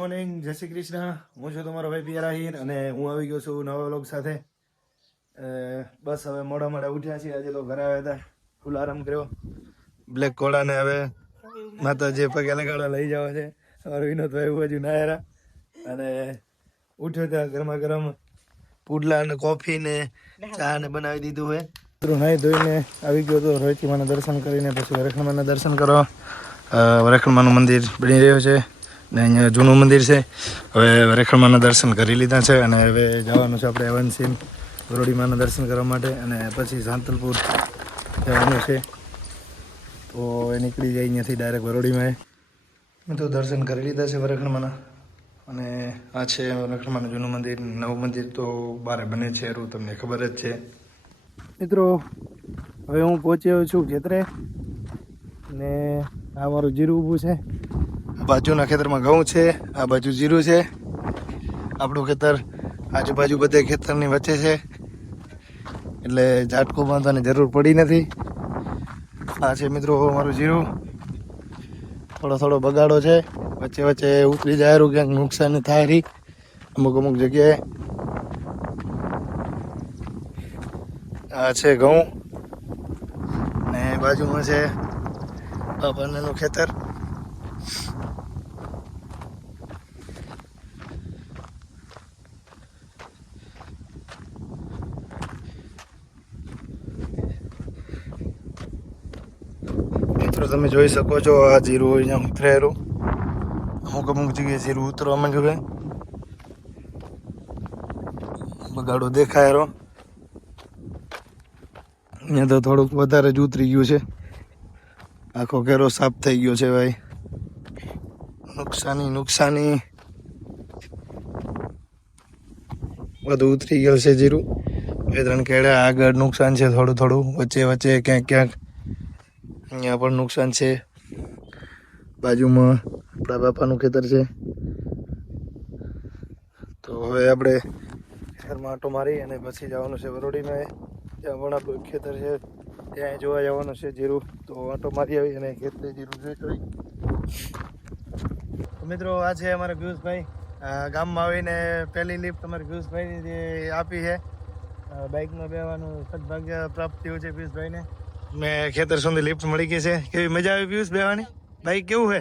Morning, જય શ્રી કૃષ્ણ. હું છું તમારો ભાઈ પિયર આહિર અને હું આવી ગયો છું નવા વ્લોગ સાથે. બસ હવે મોડા મોડા ઉઠ્યા છીએ. આજે તો ઘરે આવ્યા હતા, ફૂલ આરામ કર્યો. બ્લેક ઘોડાને હવે માતાજી પગે લગાડવા લઈ જવા છે. અમારો વિનોદભાઈ બાજુ નાયરા અને ઉઠ્યો ત્યાં ગરમા ગરમ પુડલા ને કોફી ને ચા ને બનાવી દીધું હોય. નાહી ધોઈને આવી ગયો તો રોહિતીમાના દર્શન કરીને પછી વરેખણમાના દર્શન કરવા. વરેખણમાનું મંદિર બની રહ્યું છે ને અહીંયા જૂનું મંદિર છે. હવે વરેખણમાના દર્શન કરી લીધા છે અને હવે જવાનું છે આપણે એવનસીન વરોડીમાના દર્શન કરવા માટે અને પછી સાંતલપુર જવાનું છે. તો એ નીકળી જાય અહીંયાથી ડાયરેક્ટ વરોડીમાં. મેં તો દર્શન કરી લીધા છે વરેખણમાના અને આ છે વરેખણમાનું જૂનું મંદિર. નવું મંદિર તો બારે બને છે એવું તમને ખબર જ છે. મિત્રો હવે હું પહોંચ્યો છું ખેતરે ને આ મારું જીરું ઊભું છે. બાજુના ખેતરમાં ઘઉં છે, આ બાજુ જીરું છે. આપણું ખેતર આજુબાજુ બધે ખેતરની વચ્ચે છે એટલે ઝાટકું બાંધવાની જરૂર પડી નથી. આ છે મિત્રો મારું જીરું. થોડો બગાડો છે, વચ્ચે વચ્ચે ઉતરી જાય ક્યાંક નુકસાન થાય રહી અમુક જગ્યાએ. આ છે ઘઉં ને બાજુમાં છે બાપાનું ખેતર. મિત્રો તમે જોઈ શકો છો આ જીરું અહીંયા ઉતરેલું. અમુક જગ્યાએ જીરું ઉતરવા માંડ્યું છે. બગાડો દેખાય રહ્યો. અહીંયા તો થોડુંક વધારે જ ઉતરી ગયું છે. આખો ઘેરો સાફ થઈ ગયો છે ભાઈ. નુકસાની બધું ઉતરી ગયું છે જીરું. 2-3 કેડા આગળ નુકસાન છે, થોડું વચ્ચે ક્યાંક અહીંયા પણ નુકસાન છે. બાજુમાં આપણા બાપાનું ખેતર છે. તો હવે આપણે ખેતરમાં આંટો મારી અને પછી જવાનું છે વરોડીમાં. ત્યાં પણ આપણું ખેતર છે, ત્યાં જોવા જવાનું છે જીરું. તો આંટો મારી આવી અને ખેતરે જીરું જોઈ. મિત્રો આ છે અમારા પિયુષભાઈ. ગામમાં આવીને પહેલી લિફ્ટ અમારા પિયુષભાઈ જે આપી છે. બાઇકમાં બેવાનું સદભાગ્ય પ્રાપ્ત થયું છે પિયુષભાઈને. મેં ખેતર સુધી લિફ્ટ મળી ગઈ છે. કેવી મજા આવી પિયુષ બેવાની? બાઇક કેવું છે?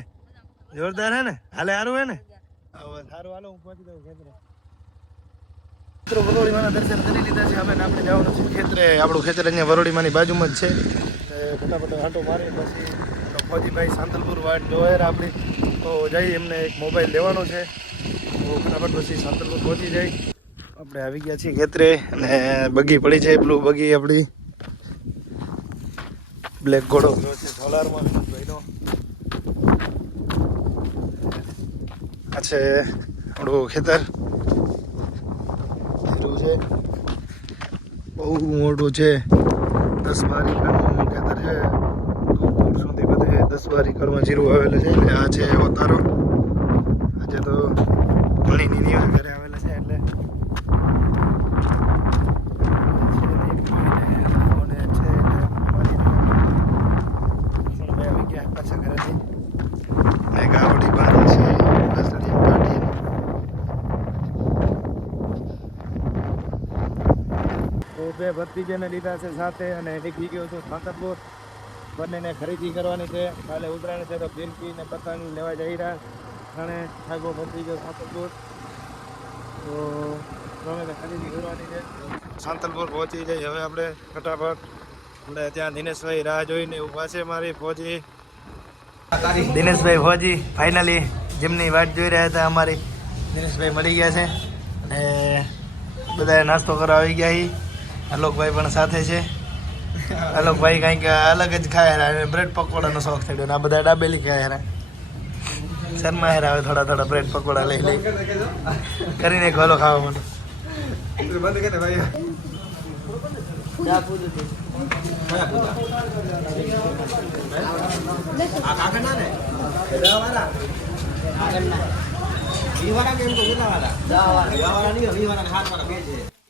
જોરદાર હે ને? હાલે સારું હે ને? સારું હાલો હું પહોંચી દઉં ખેતરે. મિત્રો વરોડીમાના દર્શન કરી લીધા છે. અમે આપણે જવાનું છે ખેતરે. આપણું ખેતર અહીંયા વરોડીમાની બાજુમાં જ છે. ફટાફટ આંટો મારી પછી ફોજીભાઈ સાંતલપુર વાટ જોયે આપણી. તો જઈ એમને એક મોબાઈલ લેવાનો છે. તો ફટાફટ પછી સાંતલપુર પહોંચી જાય. આપણે આવી ગયા છીએ ખેતરે અને બગી પડી છે. બ્લુ બગી આપણી બ્લેક ઘોડો ગયો છે સોલારમાં વિનોદભાઈનો. આ છે આપણું ખેતર. જીરું છે, બહુ મોટું છે. 10-12 એકરનું ખેતર છે. દૂર સુધી બધે 10-12 એકરમાં જીરું આવેલું છે. એટલે આ છે ઓતારો. આજે તો મણીની ઘરે આવેલા છે એટલે બે ભત્રીજાને લીધા છે સાથે અને નીકળી ગયો છું સાંતલપુર. બંનેને ખરીદી કરવાની છે. કાલે ઉતરાયણ છે તો ફિરકી ને પતંગ લેવા જઈ રહ્યા. અને ઠાકો ભત્રીજો સાંતલપુર. તો અમે ખરીદી કરવાની છે. સાંતલપુર પહોંચી જાય હવે આપણે ફટાફટ. આપણે ત્યાં દિનેશભાઈ રાહ જોઈને ઊભા છે. મારી ફોજી દિનેશભાઈ ફોજી ફાઇનલી જેમની વાટ જોઈ રહ્યા હતા અમારી દિનેશભાઈ મળી ગયા છે અને બધાએ નાસ્તો કરવા આવી ગયા. આલોકભાઈ પણ સાથે છે. આલોકભાઈ કંઈક અલગ જ ખાય રહ્યા. બ્રેડ પકોડાનો શોખ થયો અને આ બધા ડાબેલી ખાય રહ્યા. શર્મા હેરા હવે થોડા બ્રેડ પકોડા લઈ કરીને ખોલો ખાવા માટે.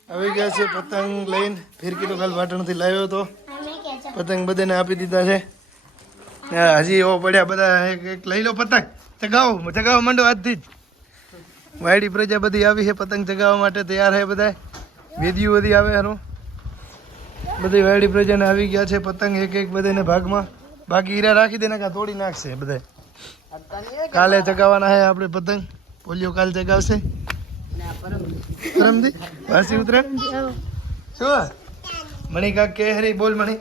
આવી ગયા છે પતંગ લઈને. ફિરકી તો કાલ પાટણથી લાવ્યો હતો. પતંગ બધાને આપી દીધા છે. હજી એવો પડ્યા બધા. એક લઈ લો પતંગ. ચગાવો માંડો આજથી જ. વાયડી પ્રજાપતિ આવી છે પતંગ ચગાવવા માટે તૈયાર છે બધા વિધિઓ બધી આવે હારું બધી વાયડી પ્રજાને આવી ગયા છે પતંગ એક એક બધાને ભાગમાં બાકી હીરા રાખી દે ને કાં તોડી નાખશે બધા કાલે ચગાવવાના છે આપણે પતંગ પોલિયો કાલ ચગાવશે પરમદી વાસી ઉતરે શું મણી કાક કે હરી બોલ મણી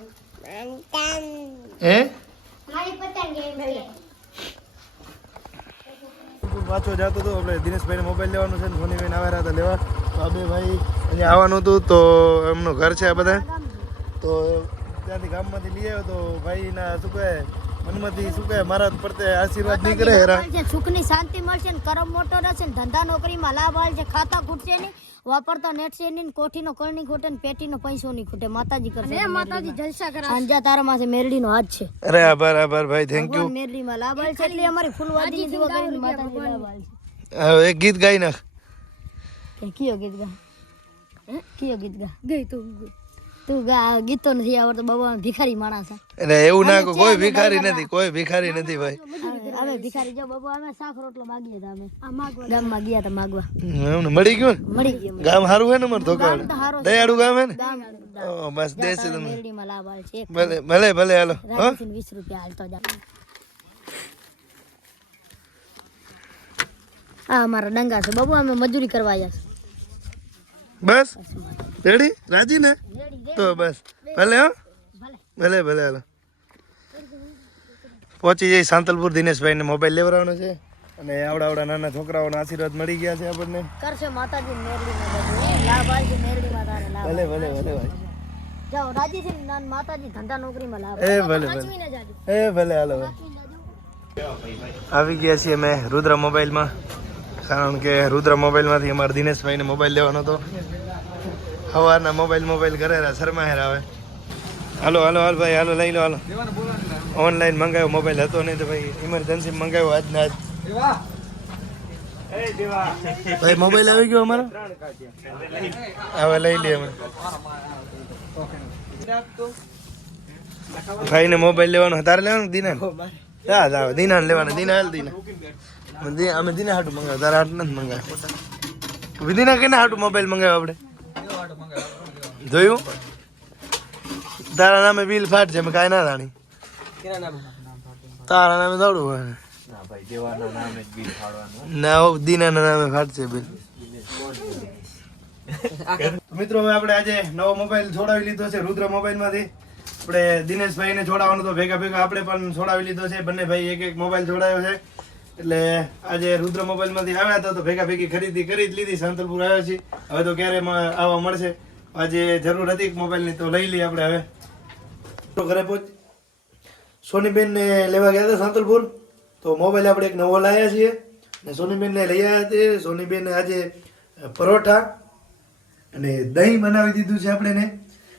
હે પાછો જતો હતો આપણે દિનેશભાઈને મોબાઈલ લેવાનો છે ને સોનીબેન આવ્યા હતા લેવા તો આ બે ભાઈ અહીંયા આવવાનું હતું તો એમનું ઘર છે આ બધા તો ત્યાંથી ગામમાંથી લઈ આવ્યો તો ભાઈના શું કહે મનમાંથી શું કહે મારા પડતે આશીર્વાદ નહીં કરે હેરા સુખની શાંતિ મળશે ને કરમ મોટો રહેશે ને ધંધા નોકરીમાં લાભ આવશે ખાતા ખૂટશે નહીં વાપરતા નેટશે નહીં કોઠીનો કરણી ખૂટે ને પેટીનો પૈસો નહીં ખૂટે માતાજી કરશે માતાજી જલસા કરે અંજા તારા માથે મેરડીનો હાથ છે અરે આભાર ભાઈ થેન્ક યુ મેરડીમાં લાભ આવશે એટલે અમારી ફૂલવાજી દીવા કરીને માતાજી લાભ આવશે એક ગીત ગાઈ નાખ કયો ગીત ગા કયો ગીત ગા ગઈ તું ગા ગીતો નથી આવડતો બાબા ભિખારી માણસ એટલે એવું ના કોઈ ભિખારી નથી ભાઈ અમે ભિખારી જો બાબા અમે શાક રોટલો માગીએ હતા અમે ગામમાં ગયા હતા માગવા એમને મળી ગયું ગામ સારું હે ને મારું ધોકા દયાળુ ગામ હે ને ઓ બસ દેશ તમે મેરડીમાં લાભ આવશે ભલે હાલો 20 રૂપિયા હાલતો જા આ અમારા ડંગા છે બાબુ અમે મજૂરી કરવા આવ્યા બસ રેડી રાજી ને તો બસ ભલે હો ભલે હાલો પહોંચી જઈ સાંતલપુર દિનેશભાઈને મોબાઈલ લેવડાવવાનો છે અને આવડા નાના છોકરાઓના આશીર્વાદ મળી ગયા છે આપણને કરશે માતાજી મેરડીમાં લાભ આવશે મેરડીમાં તારે લાભ ભલે ભાઈ જાઓ રાજી છે ને માતાજી ધંધા નોકરીમાં લાભ ભલે હાલો આવી ગયા છીએ અમે રુદ્ર મોબાઈલમાં કારણ કે રુદ્ર મોબાઈલમાંથી અમારે દિનેશભાઈને મોબાઈલ લેવાનો હતો સવારના મોબાઈલ કરે શર્મા હેર આવે હાલો ભાઈ હાલો લઈ લો હાલો ઓનલાઈન મંગાવ્યો મોબાઈલ હતો નહીં તો ભાઈ ઇમરજન્સી મંગાવ્યો આજના આજ ભાઈ મોબાઈલ આવી ગયો અમારો હવે લઈ લઈએ અમે ભાઈને મોબાઈલ લેવાનો તારે લેવાનો દીના દીના લેવાનો દીના અમે દીના હાટું મંગાવ્યો તારા હાટ નથી મંગાવ્યો દીના કેના હાટું મોબાઈલ મંગાવ્યો આપણે જોયું તારા નામે બિલ ફાટ છે કાંઈ ના રાણી તારા નામે થોડું હોય ના દીનાના નામે ફાટશે બિલ મિત્રો હવે આપણે આજે નવો મોબાઈલ છોડાવી લીધો છે રુદ્ર મોબાઈલ માંથી આપણે દિનેશભાઈને છોડાવવાનો તો ભેગા આપણે પણ છોડાવી લીધો છે બંને ભાઈ એક મોબાઈલ છોડાયો છે એટલે આજે રુદ્ર મોબાઈલ માંથી આવ્યા હતા તો ભેગી ખરીદી કરી જ લીધી સાંતલપુર આવ્યા છીએ હવે તો ક્યારે આવવા મળશે આજે જરૂર હતી મોબાઈલની તો લઈ લઈએ આપણે હવે ઘરે પહોંચ સોનીબેન ને લેવા ગયા હતા સાંતલપુર તો મોબાઈલ આપણે એક નવો લાવ્યા છીએ ને સોનીબેન ને લઈ આવ્યા હતા સોનીબેન આજે પરોઠા અને દહીં બનાવી દીધું છે આપણે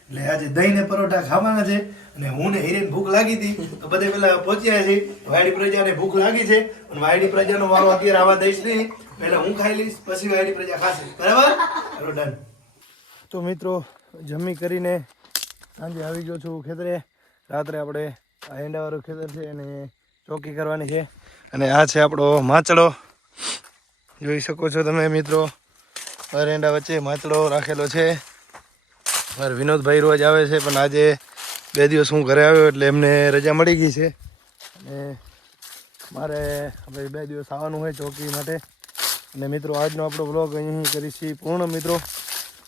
એટલે આજે દહીં ને પરોઠા ખાવાના છે અને હું ને હિરેન ભૂખ લાગી હતી તો બધે પેલા પહોંચ્યા છે વાયડી પ્રજાને ભૂખ લાગી છે અને વાયડી પ્રજાનો વારો અત્યારે આવવા દઈશ નહીં પહેલા હું ખાઈ લઈશ પછી વાયડી પ્રજા ખાશે બરાબર ચલો ડન તો મિત્રો જમી કરીને સાંજે આવી ગયો છું ખેતરે રાત્રે આપણે આ એંડાવાળું ખેતર છે અને ચોકી કરવાની છે અને આ છે આપણો માચડો જોઈ શકો છો તમે મિત્રો એંડા વચ્ચે માચડો રાખેલો છે મારે વિનોદભાઈ રોજ આવે છે પણ આજે 2 દિવસ હું ઘરે આવ્યો એટલે એમને રજા મળી ગઈ છે અને મારે હવે 2 દિવસ આવવાનું હોય ચોકી માટે અને મિત્રો આજનો આપણો બ્લોગ અહીં કરીશું પૂર્ણ મિત્રો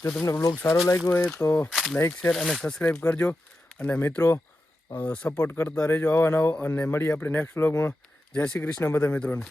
જો તમને બ્લોગ સારો લાગ્યો હોય તો લાઈક શેર અને સબસ્ક્રાઈબ કરજો અને મિત્રો સપોર્ટ કરતા રહેજો આવા નવો અને મળીએ આપણે નેક્સ્ટ બ્લોગમાં જય શ્રી કૃષ્ણ બધા મિત્રોને